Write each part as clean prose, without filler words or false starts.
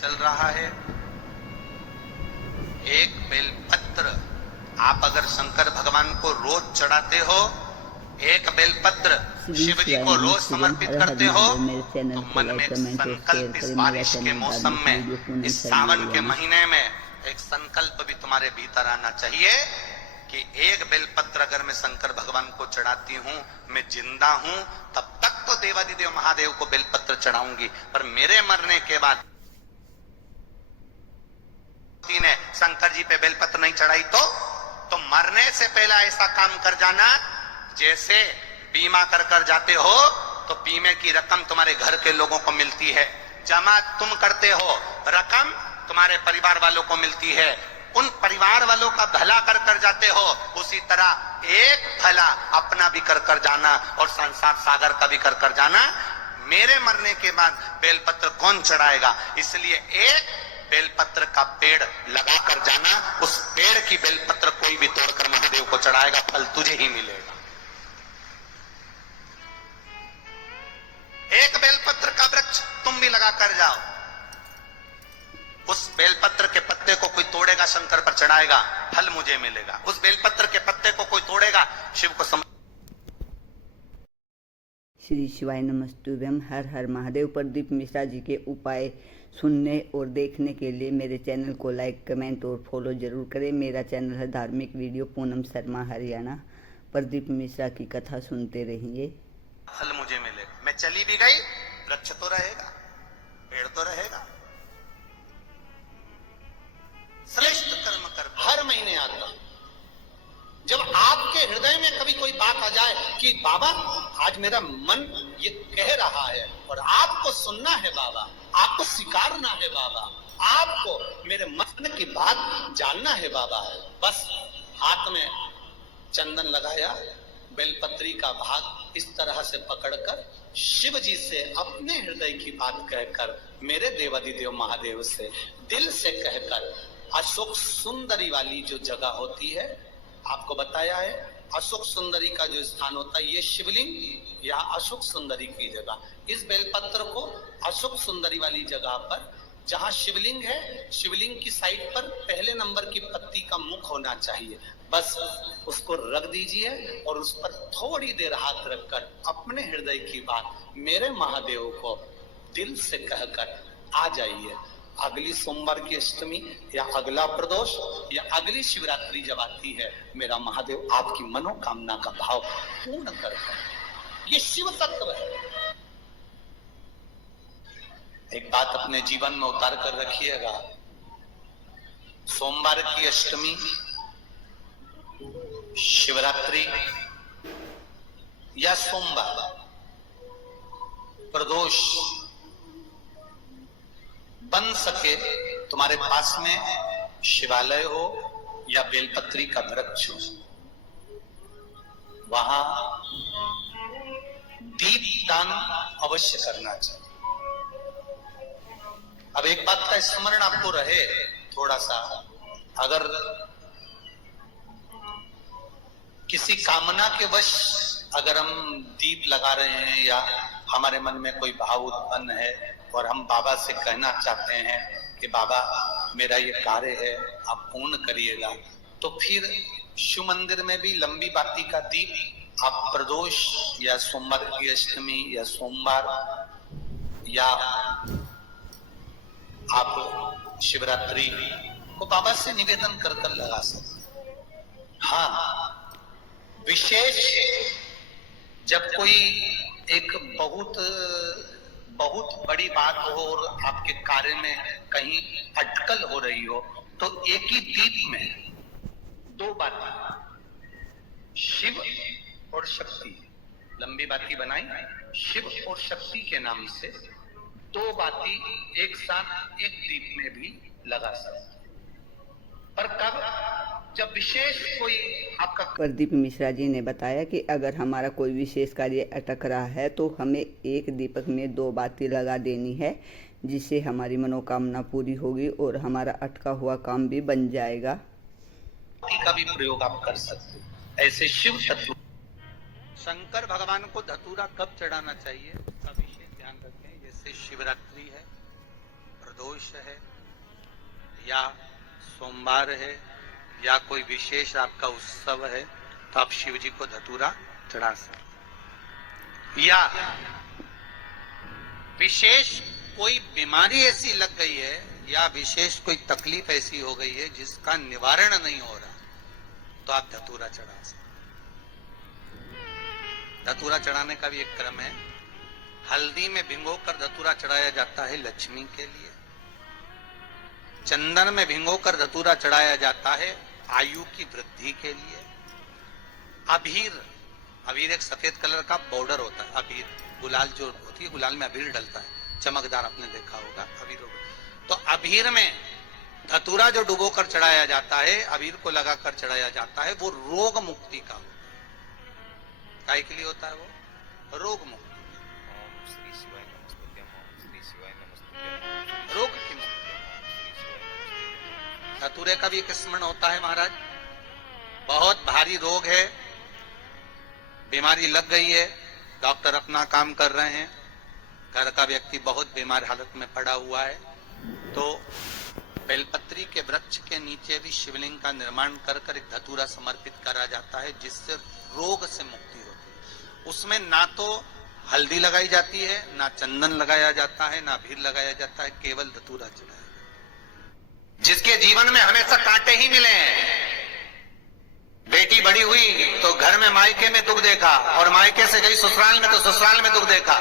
चल रहा है। एक बेलपत्र आप अगर शंकर भगवान को रोज चढ़ाते हो, एक बेलपत्र शिव जी को रोज समर्पित करते हो, तो मन में एक संकल्प इस बारिश के मौसम में, इस सावन के महीने में एक संकल्प भी तुम्हारे भीतर आना चाहिए कि एक बेलपत्र अगर मैं शंकर भगवान को चढ़ाती हूं, मैं जिंदा हूं, तब तक तो देवादिदेव महादेव को बेलपत्र चढ़ाऊंगी, पर मेरे मरने के बाद ने शंकर जी पे बेलपत्र नहीं चढ़ाई तो मरने से पहले ऐसा काम कर जाना, जैसे बीमा कर कर जाते हो तो बीमे की रकम तुम्हारे घर के लोगों को मिलती है, जमा तुम करते हो, रकम तुम्हारे परिवार वालों को मिलती है, उन परिवार वालों का भला कर कर जाते हो, उसी तरह एक भला अपना भी कर कर जाना और संसार सागर का भी कर कर जाना। मेरे मरने के बाद बेलपत्र कौन चढ़ाएगा, इसलिए एक बेलपत्र का पेड़ लगा कर जाना, उस पेड़ की बेलपत्र कोई भी तोड़कर महादेव को चढ़ाएगा, फल तुझे ही मिलेगा। एक बेलपत्र का वृक्ष तुम भी लगा कर जाओ, उस बेलपत्र के पत्ते को कोई तोड़ेगा शंकर पर चढ़ाएगा, फल मुझे मिलेगा। उस बेलपत्र के पत्ते को कोई तोड़ेगा, शिव को श्री शिवाय नमस्तुभ्यम। हर हर महादेव। प्रदीप मिश्रा जी के उपाय सुनने और देखने के लिए मेरे चैनल को लाइक, कमेंट और फॉलो जरूर करें। मेरा चैनल है धार्मिक वीडियो पूनम शर्मा हरियाणा। प्रदीप मिश्रा की कथा सुनते रहिए। फल मुझे मिलेगा। मैं चली भी गई, वृक्ष तो रहेगा, पेड़ तो रहेगा। श्रेष्ठ कर्म कर हर महीने आता। जब आपके हृदय में कभी कोई बात आ जाए कि बाबा आज मेरा मन ये कह रहा है और आपको सुनना है बाबा, आपको स्वीकारना है बाबा, आपको मेरे मन की बात जानना है बाबा, बस हाथ में चंदन लगाया, बेलपत्री का भाग इस तरह से पकड़कर शिव जी से अपने हृदय की बात कहकर, मेरे देवादिदेव महादेव से दिल से कहकर, अशोक सुंदरी वाली जो जगह होती है, आपको बताया है अशोक सुंदरी का जो स्थान होता है, ये शिवलिंग या अशोक सुंदरी की जगह, इस बेलपत्र को अशोक सुंदरी वाली जगह पर जहां शिवलिंग है, शिवलिंग की साइड पर पहले नंबर की पत्ती का मुख होना चाहिए, बस उसको रख दीजिए और उस पर थोड़ी देर हाथ रखकर अपने हृदय की बात मेरे महादेव को दिल से कहकर आ जाइए। अगली सोमवार की अष्टमी या अगला प्रदोष या अगली शिवरात्रि जब आती है, मेरा महादेव आपकी मनोकामना का भाव पूर्ण करता है। ये शिव तत्व है। एक बात अपने जीवन में उतार कर रखिएगा, सोमवार की अष्टमी, शिवरात्रि या सोमवार, प्रदोष, बन सके तुम्हारे पास में शिवालय हो या बेलपत्री का वृक्ष हो, वहां दीप दान अवश्य करना चाहिए। अब एक बात का स्मरण आपको रहे थोड़ा सा, अगर किसी कामना के वश अगर हम दीप लगा रहे हैं या हमारे मन में कोई भाव उत्पन्न है और हम बाबा से कहना चाहते हैं कि बाबा मेरा ये कार्य है आप पूर्ण करिएगा, तो फिर शिव मंदिर में भी लंबी बाती का दीप आप प्रदोष या सोमवार की अष्टमी या सोमवार या आप शिवरात्रि को बाबा से निवेदन कर कर लगा सकते। हाँ, विशेष जब कोई एक बहुत बड़ी बात हो और आपके कार्य में कहीं अटकल हो रही हो, तो एक ही दीप में दो बाती, शिव और शक्ति, लंबी बाती बनाई, शिव और शक्ति के नाम से दो बाती एक साथ एक दीप में भी लगा सकते। पर कब, जब विशेष कोई आपका। प्रदीप मिश्रा जी ने बताया कि अगर हमारा कोई विशेष कार्य अटक रहा है तो हमें एक दीपक में दो बाती लगा देनी है, जिससे हमारी मनोकामना पूरी होगी और हमारा अटका हुआ काम भी बन जाएगा। का भी प्रयोग आप कर सकते हैं। ऐसे शिव तत्व शंकर भगवान को धतूरा कब चढ़ाना चाहिए उसका विशेष ध्यान रखें। जैसे शिवरात्रि है, प्रदोष है या सोमवार है या कोई विशेष आपका उत्सव है तो आप शिव जी को धतूरा चढ़ा सकते। या विशेष कोई बीमारी ऐसी लग गई है या विशेष कोई तकलीफ ऐसी हो गई है जिसका निवारण नहीं हो रहा तो आप धतूरा चढ़ा सकते। धतूरा चढ़ाने का भी एक क्रम है। हल्दी में भिगोकर धतूरा चढ़ाया जाता है लक्ष्मी के लिए। चंदन में भिगोकर धतूरा चढ़ाया जाता है आयु की वृद्धि के लिए। अबीर, अबीर एक सफेद कलर का बॉर्डर होता है। अबीर गुलाल जो होती है, गुलाल में अबीर डलता है, चमकदार, आपने देखा होगा अबीर। तो अबीर में धतूरा जो डुबो कर चढ़ाया जाता है, अबीर को लगाकर चढ़ाया जाता है, वो रोग मुक्ति का होता है। काय के लिए होता है वो? रोग मुक्ति, रोग की मुक्ति। धतूरे का भी एक स्मरण होता है महाराज। बहुत भारी रोग है, बीमारी लग गई है, डॉक्टर अपना काम कर रहे हैं, घर का व्यक्ति बहुत बीमार हालत में पड़ा हुआ है, तो बेलपत्री के वृक्ष के नीचे भी शिवलिंग का निर्माण कर एक धतूरा समर्पित करा जाता है जिससे रोग से मुक्ति होती है। उसमें ना तो हल्दी लगाई जाती है, ना चंदन लगाया जाता है, ना अबीर लगाया जाता है, केवल धतूरा चढ़ाया जाता है। जिसके जीवन में हमेशा कांटे ही मिले हैं। बेटी बड़ी हुई तो घर में मायके में दुख देखा, और मायके से गई ससुराल में तो ससुराल में दुख देखा।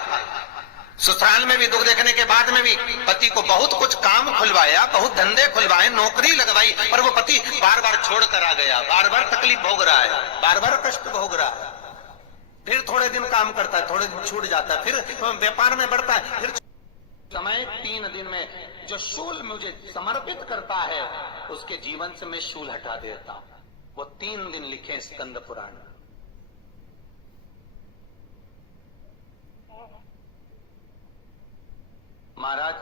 ससुराल में भी दुख देखने के बाद में भी पति को बहुत कुछ काम खुलवाया, बहुत धंधे खुलवाए, नौकरी लगवाई, पर वो पति बार बार छोड़ कर आ गया, बार बार तकलीफ भोग रहा है, बार बार कष्ट भोग रहा है। फिर थोड़े दिन काम करता है, थोड़े दिन छूट जाता है, फिर व्यापार में बढ़ता है, फिर समय 3 दिन में जो शूल मुझे समर्पित करता है उसके जीवन से मैं शूल हटा देता हूं। वो 3 दिन लिखे स्कंद पुराण। महाराज,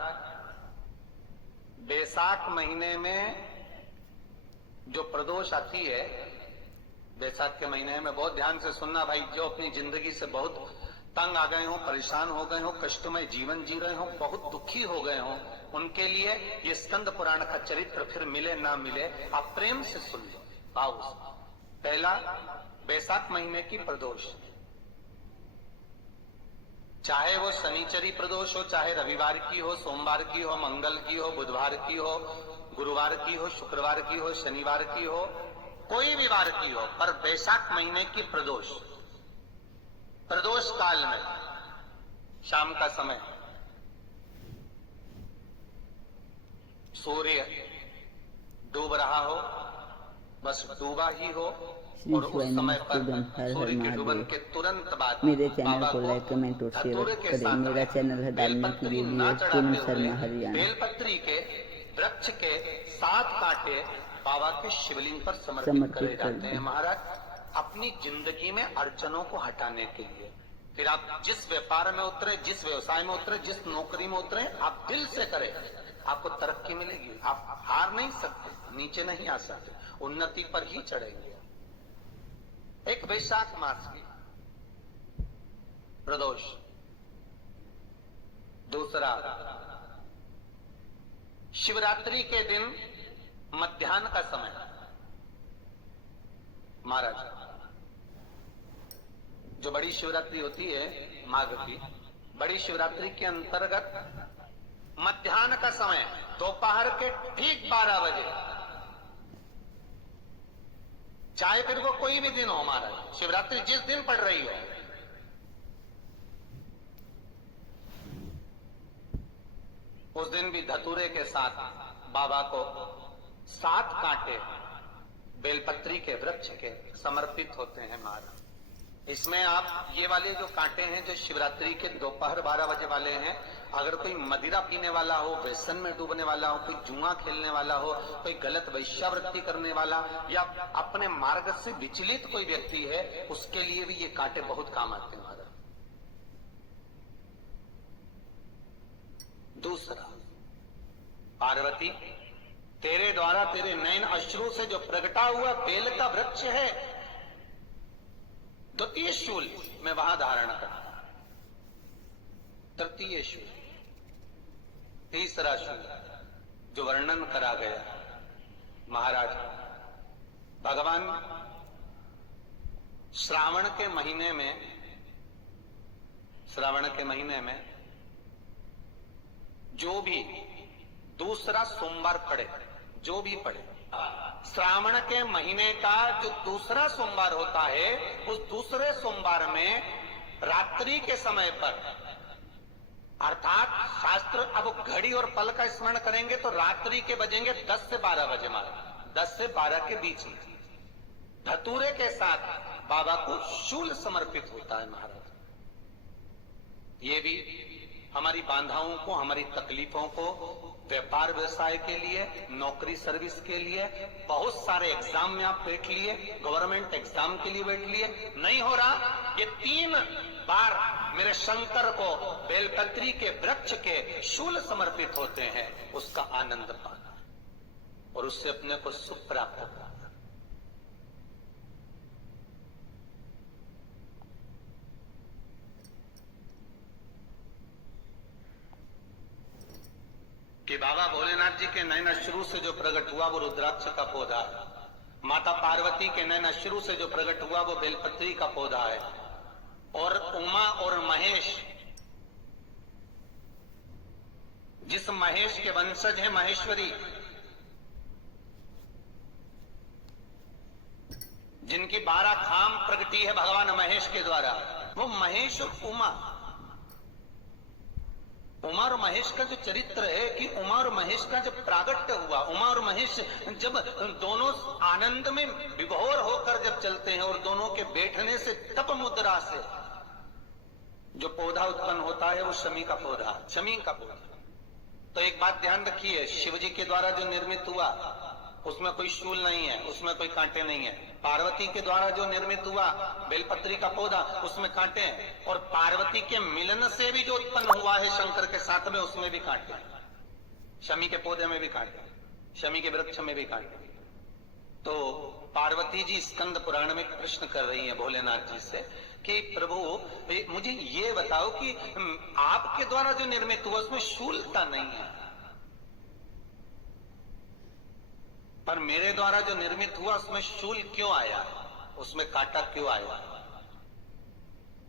बैसाख महीने में जो प्रदोष आती है, बैसाख के महीने में बहुत ध्यान से सुनना भाई, जो अपनी जिंदगी से बहुत तंग आ गए हो, परेशान हो गए हो, कष्टमय जीवन जी रहे हो, बहुत दुखी हो गए हो, उनके लिए ये स्कंद पुराण का चरित्र फिर मिले ना मिले, आप प्रेम से सुन लो। आओ, पहला बैसाख महीने की प्रदोष, चाहे वो शनिचरी प्रदोष हो, चाहे रविवार की हो, सोमवार की हो, मंगल की हो, बुधवार की हो, गुरुवार की हो, शुक्रवार की हो, शनिवार की हो, कोई भी वार की हो, पर बैसाख महीने की प्रदोष, प्रदोष काल में शाम का समय सूर्य डूब रहा हो, बस डूबा ही हो, और उस समय पर सूर्य के डूबन के तुरंत बाद मेरे चैनल को लाइक कमेंट और शेयर करें। मेरा चैनल है धार्मिक वीडियो पूनम शर्मा हरियाणा। बेलपत्री के वृक्ष के 7 कांटे बाबा के शिवलिंग पर समर्पित करे जाते हैं महाराज, अपनी जिंदगी में अड़चनों को हटाने के लिए। फिर आप जिस व्यापार में उतरे, जिस व्यवसाय में उतरे, जिस नौकरी में उतरे, आप दिल से करें, आपको तरक्की मिलेगी। आप हार नहीं सकते, नीचे नहीं आ सकते, उन्नति पर ही चढ़ेंगे। एक वैशाख मास की प्रदोष, दूसरा शिवरात्रि के दिन मध्याह्न का समय महाराज, जो बड़ी शिवरात्रि होती है माघ की, बड़ी शिवरात्रि के अंतर्गत मध्याह्न का समय, दोपहर के ठीक 12 बजे, चाहे फिर वो कोई भी दिन हो महाराज, शिवरात्रि जिस दिन पड़ रही हो, उस दिन भी धतूरे के साथ बाबा को 7 कांटे बेलपत्री के वृक्ष के समर्पित होते हैं महाराज। इसमें आप ये वाले जो कांटे हैं, जो शिवरात्रि के दोपहर 12 बजे वाले हैं, अगर कोई मदिरा पीने वाला हो, व्यसन में डूबने वाला हो, कोई जुआ खेलने वाला हो, कोई गलत वैश्यावृत्ति करने वाला, या अपने मार्ग से विचलित कोई व्यक्ति है, उसके लिए भी ये कांटे बहुत काम आते हैं महाराज। दूसरा, पार्वती, तेरे द्वारा तेरे नयन अश्रु से जो प्रगटा हुआ बेल का वृक्ष है, द्वितीय शूल मैं वहां धारण करता, तृतीय शूल, तीसरा शूल, करा गया। महाराज, भगवान श्रावण के महीने में जो भी दूसरा सोमवार पड़े, जो भी पड़े, श्रावण के महीने का जो दूसरा सोमवार होता है, उस दूसरे सोमवार में रात्रि के समय पर, अर्थात शास्त्र अब घड़ी और पल का स्मरण करेंगे तो रात्रि के बजेंगे 10 से 12 बजे, महाराज 10 से 12 के बीच में धतूरे के साथ बाबा को शूल समर्पित होता है। महाराज, ये भी हमारी बाधाओं को, हमारी तकलीफों को, व्यापार व्यवसाय के लिए, नौकरी सर्विस के लिए, बहुत सारे एग्जाम में आप बैठ लिए, गवर्नमेंट एग्जाम के लिए बैठ लिए, नहीं हो रहा, ये 3 बार मेरे शंकर को बेलपत्री के वृक्ष के शूल समर्पित होते हैं, उसका आनंद पाना और उससे अपने को सुख प्राप्त करना। कि बाबा भोलेनाथ जी के नैन अश्रु से जो प्रकट हुआ वो रुद्राक्ष का पौधा है, माता पार्वती के नैन अश्रु से जो प्रकट हुआ वो बेलपत्री का पौधा है, और उमा और महेश, जिस महेश के वंशज है महेश्वरी, जिनकी 12 धाम प्रगति है भगवान महेश के द्वारा, वो महेश और उमा और महेश का जो चरित्र है कि उमा और महेश का जब प्रागट्य हुआ, उमा और महेश जब दोनों आनंद में विभोर होकर जब चलते हैं और दोनों के बैठने से तप मुद्रा से जो पौधा उत्पन्न होता है वो शमी का पौधा, शमी का पौधा। तो एक बात ध्यान रखिए, शिव जी के द्वारा जो निर्मित हुआ उसमें कोई शूल नहीं है, उसमें कोई कांटे नहीं है। पार्वती के द्वारा जो निर्मित हुआ बेलपत्री का पौधा, उसमें कांटे हैं, और पार्वती के मिलन से भी जो उत्पन्न हुआ है शंकर के साथ में, उसमें भी कांटे हैं, शमी के पौधे में भी कांटे, शमी के वृक्ष में भी कांटे। तो पार्वती जी स्कंद पुराण में प्रश्न कर रही हैं भोलेनाथ जी से कि प्रभु मुझे ये बताओ कि आपके द्वारा जो निर्मित हुआ उसमें शूलता नहीं है, पर मेरे द्वारा जो निर्मित हुआ उसमें शूल क्यों आया, उसमें कांटा क्यों आया?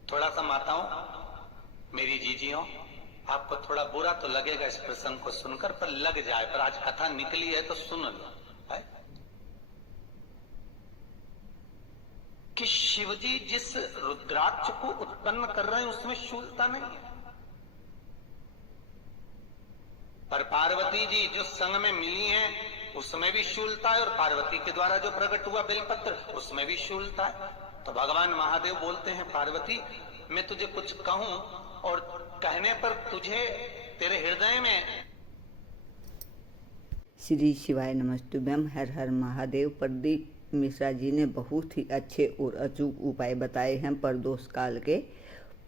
थोड़ा सा माताओं, मेरी जीजियों, आपको थोड़ा बुरा तो लगेगा इस प्रसंग को सुनकर, पर लग जाए, पर आज कथा निकली है तो सुन लो है? कि शिवजी जिस रुद्राक्ष को उत्पन्न कर रहे हैं उसमें शूलता नहीं है, पर पार्वती जी जो संग में मिली हैं उसमें भी शूलता है, और पार्वती के द्वारा जो प्रकट हुआ बेलपत्र उसमें भी शूलता है। तो भगवान महादेव बोलते हैं, पार्वती मैं तुझे कुछ कहूं और कहने पर तुझे तेरे हृदय में। श्री शिवाय नमस्तुभ्यम। हर हर महादेव। प्रदीप मिश्रा जी ने बहुत ही अच्छे और अचूक उपाय बताए हैं प्रदोष काल के।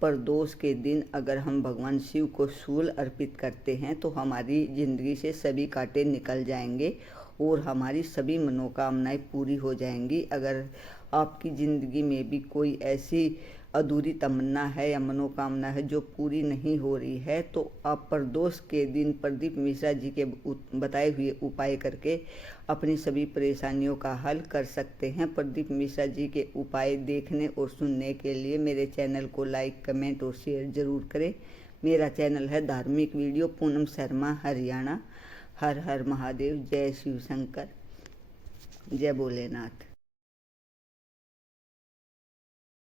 प्रदोष के दिन अगर हम भगवान शिव को शूल अर्पित करते हैं तो हमारी ज़िंदगी से सभी कांटे निकल जाएंगे और हमारी सभी मनोकामनाएं पूरी हो जाएंगी। अगर आपकी ज़िंदगी में भी कोई ऐसी अधूरी तमन्ना है या मनोकामना है जो पूरी नहीं हो रही है, तो आप प्रदोष के दिन प्रदीप मिश्रा जी के बताए हुए उपाय करके अपनी सभी परेशानियों का हल कर सकते हैं। प्रदीप मिश्रा जी के उपाय देखने और सुनने के लिए मेरे चैनल को लाइक, कमेंट और शेयर ज़रूर करें। मेरा चैनल है धार्मिक वीडियो पूनम शर्मा, हरियाणा। हर हर महादेव। जय शिव शंकर, जय भोलेनाथ।